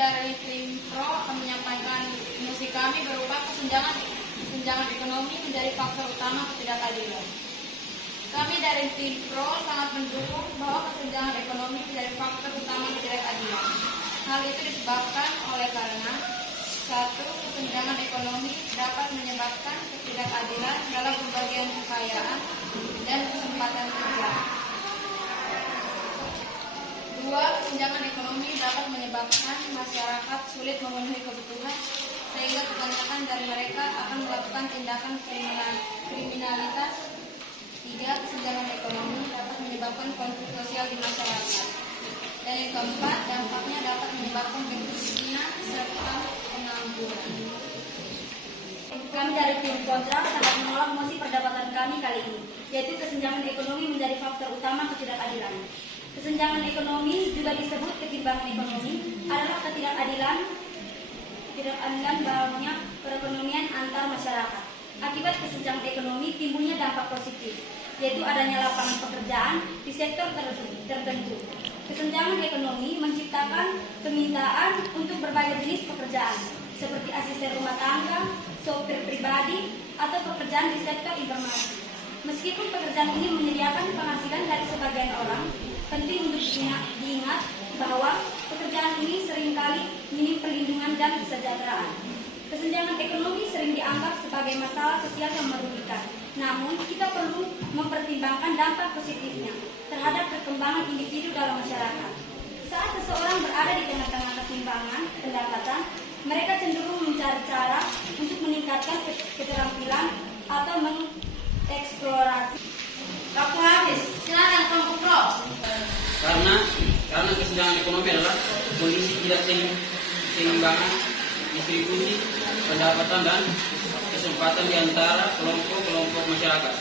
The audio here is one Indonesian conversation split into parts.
dari tim Pro akan menyampaikan misi kami berupa kesenjangan ekonomi menjadi faktor utama ketidakadilan. Kami dari tim Pro sangat mendukung bahwa kesenjangan ekonomi menjadi faktor utama ketidakadilan. Hal itu disebabkan karena satu, kesenjangan ekonomi dapat menyebabkan ketidakadilan dalam pembagian kekayaan dan kesempatan kerja. Dua, kesenjangan ekonomi dapat menyebabkan masyarakat sulit memenuhi kebutuhan sehingga kebanyakan dari mereka akan melakukan tindakan kriminalitas. Tiga, kesenjangan ekonomi dapat menyebabkan konflik sosial di masyarakat. Dan yang keempat, dampaknya dapat menyebabkan kemiskinan serta pengangguran. Kami dari tim kontra sangat menolak mosi perdebatan kami kali ini, yaitu kesenjangan ekonomi menjadi faktor utama ketidakadilan. Kesenjangan ekonomi juga disebut ketimbangan ekonomi adalah ketidakadilan banyak perekonomian antar masyarakat. Akibat kesenjangan ekonomi timbulnya dampak positif, yaitu adanya lapangan pekerjaan di sektor tertentu. Kesenjangan ekonomi menciptakan permintaan untuk berbagai jenis pekerjaan, seperti asisten rumah tangga, sopir pribadi, atau pekerjaan di sektor informasi. Meskipun pekerjaan ini menyediakan penghasilan dari sebagian orang, penting untuk diingat bahwa pekerjaan ini seringkali minim perlindungan dan kesejahteraan. Kesenjangan ekonomi sering dianggap sebagai masalah sosial yang merugikan. Namun, kita perlu mempertimbangkan dampak positifnya terhadap perkembangan individu dalam masyarakat. Saat seseorang berada di tengah-tengah ketimbangan pendapatan, mereka cenderung mencari cara untuk meningkatkan keterampilan atau mengeksplorasi. Waktu habis, silakan kelompok Pro. Karena kesenjangan ekonomi adalah kondisi tidak seimbangan distribusi pendapatan dan kesempatan di antara kelompok masyarakat.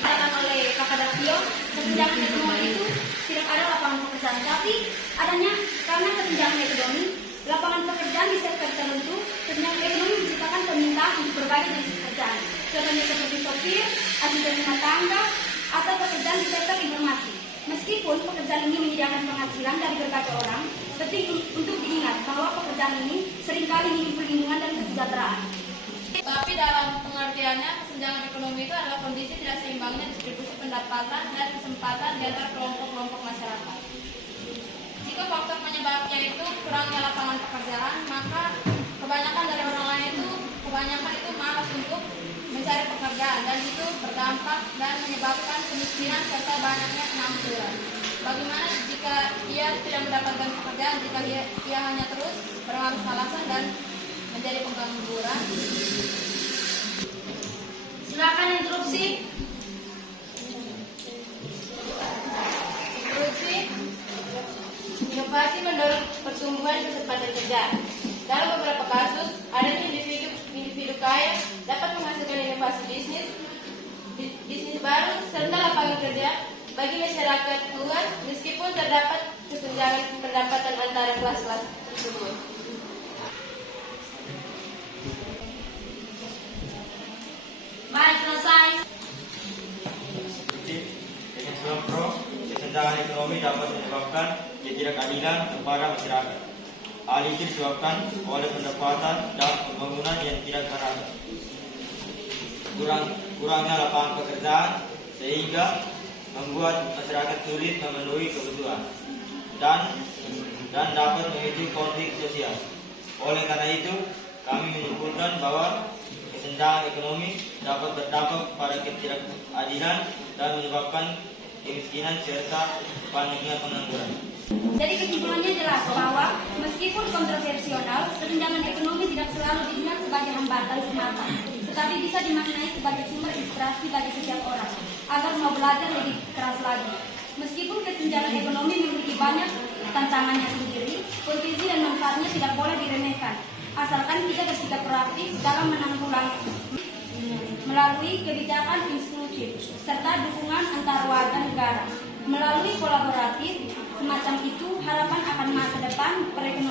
Dikatakan oleh Kakak Davio, kesenjangan ekonomi itu tidak ada lapangan pekerjaan, tapi karena kesenjangan ekonomi, lapangan pekerjaan di sektor tertentu, kesenjangan ekonomi menciptakan permintaan untuk berbagai jenis pekerjaan, contohnya seperti sopir, asisten rumah tangga, atau pekerjaan di sektor informasi. Meskipun pekerjaan ini menyediakan penghasilan dari berbagai orang, penting untuk diingat bahwa pekerjaan ini seringkali minim perlindungan dan kesejahteraan. Tapi dalam pengertiannya, kesenjangan ekonomi itu adalah kondisi tidak seimbangnya distribusi pendapatan dan kesempatan di antara kelompok-kelompok masyarakat. Jika faktor penyebabnya itu kurangnya lapangan pekerjaan, maka kebanyakan itu malas untuk mencari pekerjaan, dan itu berdampak dan menyebabkan kemiskinan serta banyaknya pengangguran. Bagaimana jika ia tidak mendapatkan pekerjaan, jika ia hanya terus beralasan dan menjadi pengangguran? Silakan interupsi. Inovasi mendorong pertumbuhan kesempatan kerja. Dalam beberapa kasus, adanya individu kaya dapat menghasilkan inovasi bisnis baru serta lapangan kerja bagi masyarakat luas, meskipun terdapat kesenjangan pendapatan antara kelas-kelas tersebut. Baik, selesai. Dengan Pro, kesenjangan ekonomi dapat menyebabkan ketidakadilan kepada masyarakat. Hal itu disebabkan oleh pendapatan dan pembangunan yang tidak merata, kurangnya lapangan pekerjaan sehingga membuat masyarakat sulit memenuhi kebutuhan dan dapat memicu konflik sosial. Oleh karena itu, kami menyimpulkan bahwa kesenjangan ekonomi dapat berdampak pada ketidakadilan dan menyebabkan kemiskinan serta banyaknya pengangguran. Jadi kesimpulannya jelas bahwa meskipun kontroversial, kesenjangan ekonomi tidak selalu dilihat sebagai hambatan semata, tetapi bisa dimaknai sebagai sumber inspirasi bagi setiap orang agar mau belajar lebih keras lagi. Meskipun kesenjangan ekonomi memiliki banyak tantangannya sendiri, potensi dan manfaatnya tidak boleh diremehkan, asalkan kita bersikap proaktif dalam menanggulangi melalui kebijakan inklusif serta dukungan antar warga negara. Melalui kolaboratif semacam itu, harapan akan masa depan perekonomian